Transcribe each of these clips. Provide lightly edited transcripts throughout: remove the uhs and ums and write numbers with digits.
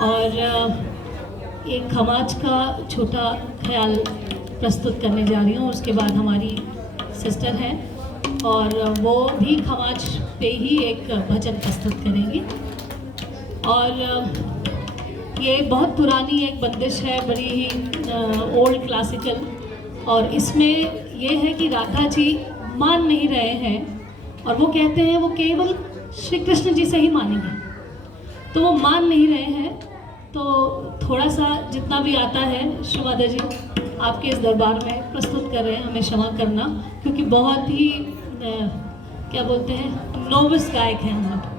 और एक खमाज का छोटा ख्याल प्रस्तुत करने जा रही हूँ। उसके बाद हमारी सिस्टर हैं और वो भी खमाज पे ही एक भजन प्रस्तुत करेंगी। और ये बहुत पुरानी एक बंदिश है, बड़ी ही ओल्ड क्लासिकल, और इसमें ये है कि राधा जी मान नहीं रहे हैं और वो कहते हैं वो केवल श्री कृष्ण जी से ही मानेंगे, तो वो मान नहीं रहे हैं। तो थोड़ा सा जितना भी आता है शिवादा जी आपके इस दरबार में प्रस्तुत कर रहे हैं, हमें क्षमा करना, क्योंकि बहुत ही क्या बोलते हैं, नोविस गायक हैं हम लोग।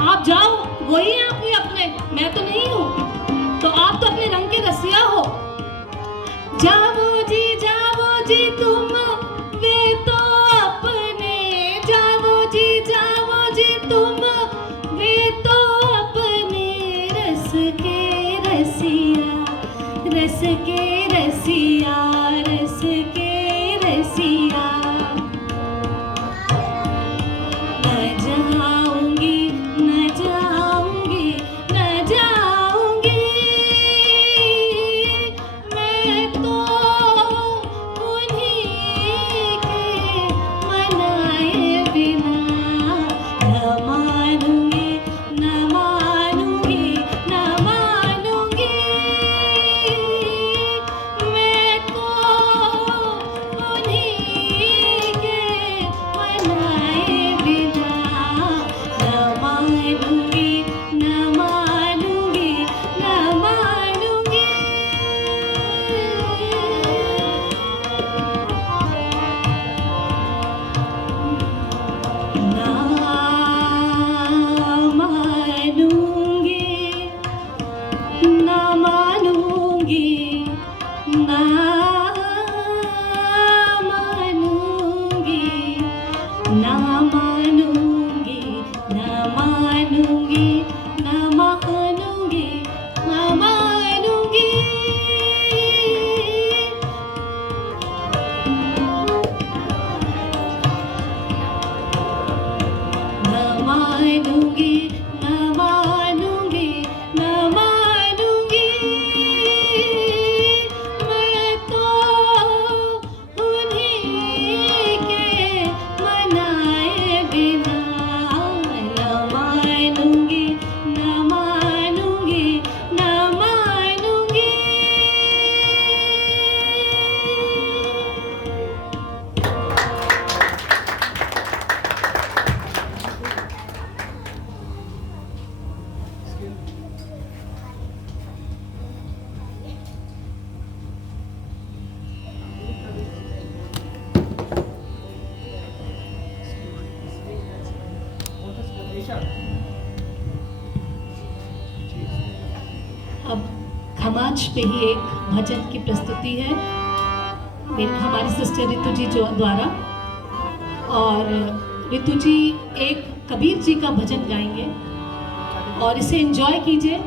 आप जाओ, वही है आपके अपने, मैं तो नहीं हूँ, तो आप तो अपने रंग के रसिया हो। जाओ जी तुम वे तो अपने, जाओ जी तुम वे तो अपने, रस के रसिया, रस के रसिया, रस के रसिया। मैं तो खमाज पे ही एक भजन की प्रस्तुति है हमारी सिस्टर रितु जी जो द्वारा। और रितु जी एक कबीर जी का भजन गाएंगे और इसे एंजॉय कीजिए।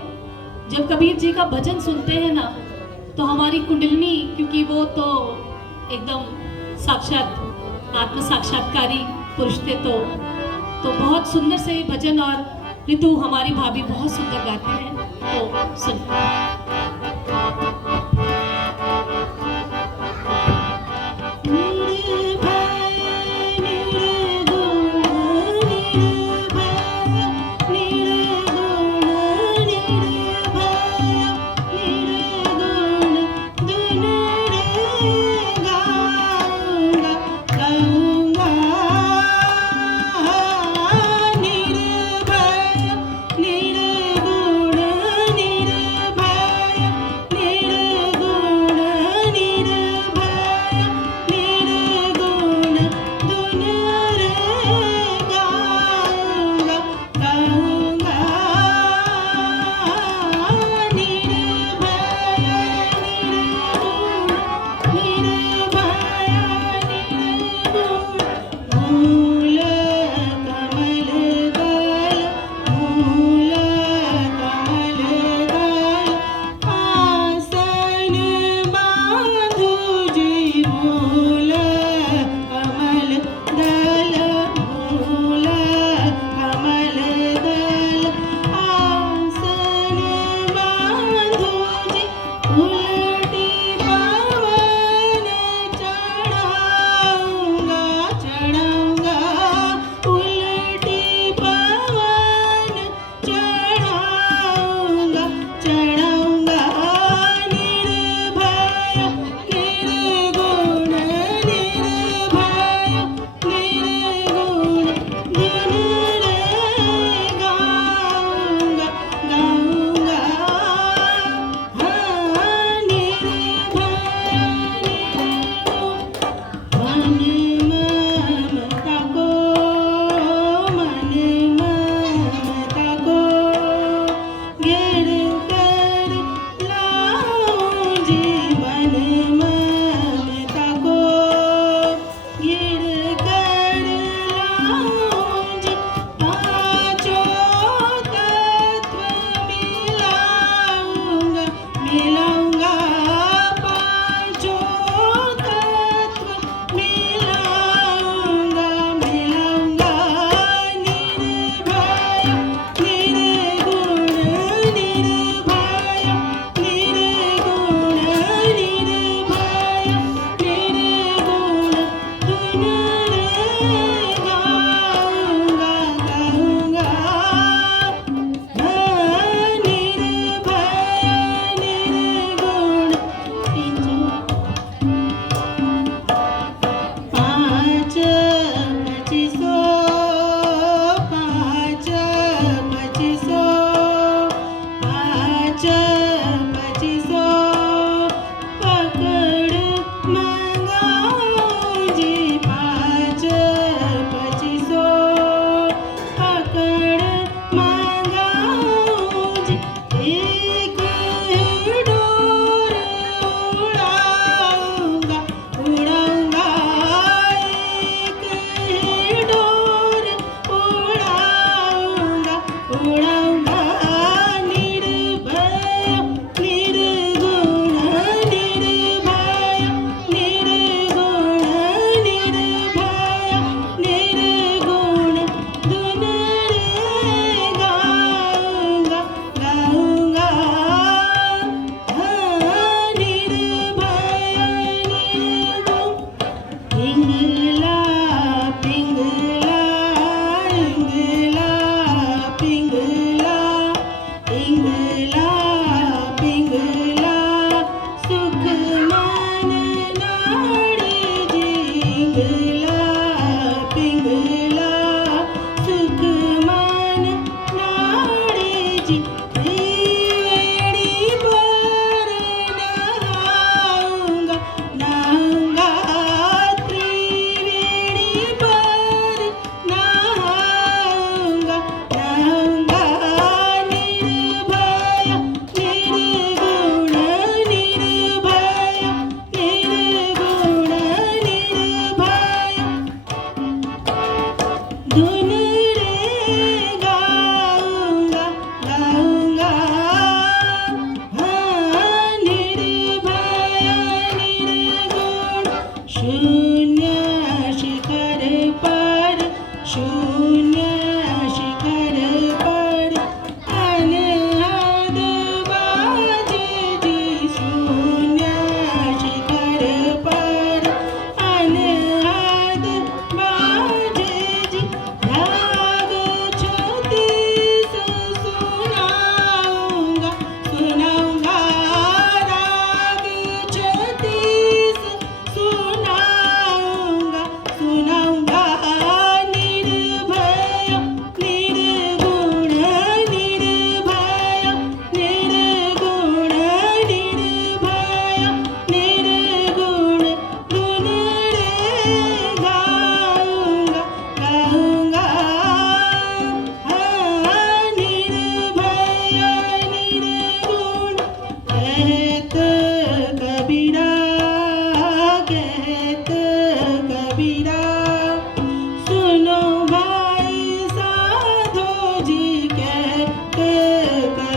जब कबीर जी का भजन सुनते हैं ना तो हमारी कुंडलिनी, क्योंकि वो तो एकदम साक्षात आत्म साक्षात्कारी पुरुष थे, तो बहुत सुंदर से ये भजन, और रितु हमारी भाभी बहुत सुंदर गाती हैं, तो सुन।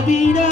वीरा